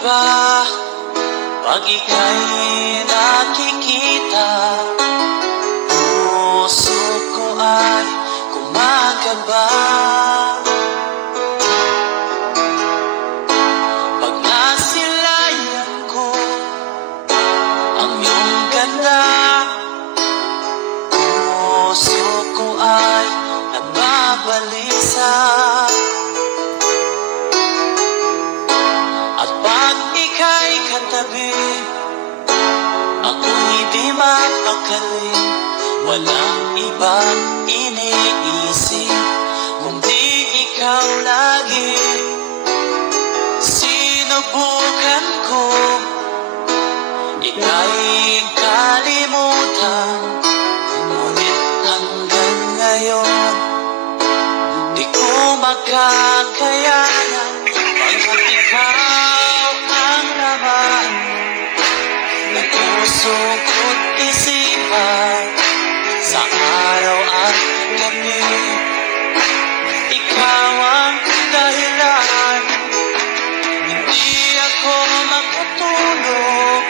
ba pag ika'y nakikita? Puso ko ay kumakaba pag nasilayan ko ang iyong ganda. Puso ko ay nababalisa at pag ika'y katabi, ako'y di mapakali. Walang ibang iniisip kundi ikaw lagi. Sinubukan ko ika'y kalimutan, ngunit hanggang ngayon di ko makakayanan. Pagkat ikaw ang laman ng puso ko't isipan, sa araw at gabi ikaw ang dahilan. Hindi ako makatulog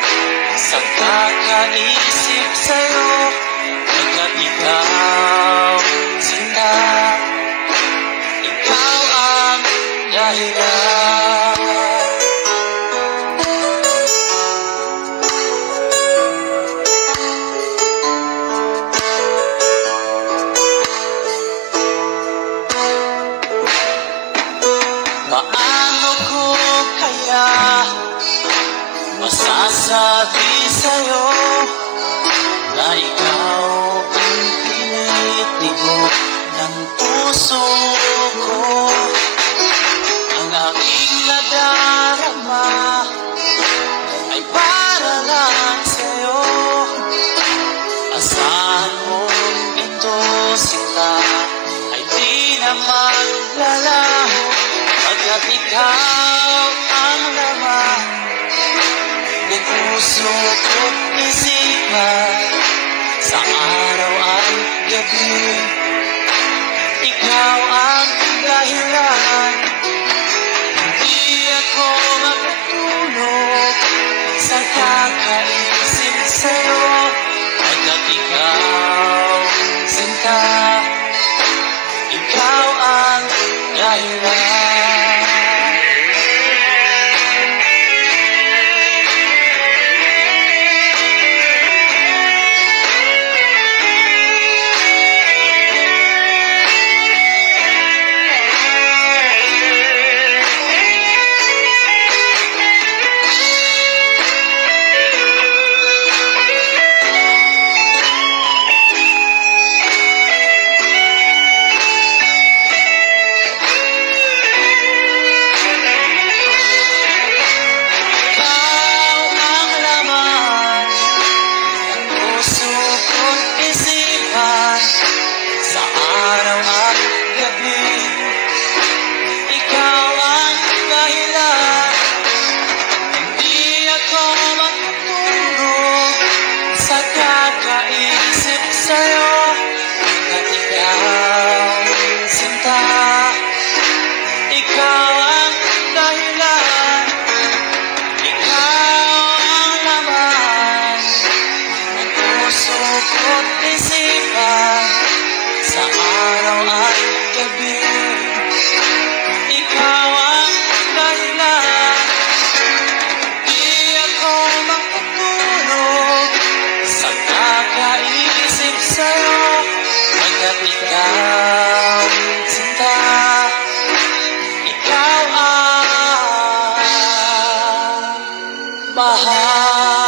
sa kakaisip sa'yo, pagkat ikaw sinta, ikaw ang dahilan. Paano ko kaya masasabi sa'yo na ikaw ang tinitigo ng puso ko? Ang aking nadarama ay para lang sa'yo. Asahan mo ito, sinta, ay di na maglalaho, pagkat ikaw ang laman ng puso ko't isipan, sa araw at gabi ikaw ang dahilan. Hindi ako makatulog sa kakaisip sa'yo, pagkat ikaw sinta, ikaw ang dahilan. Mahal.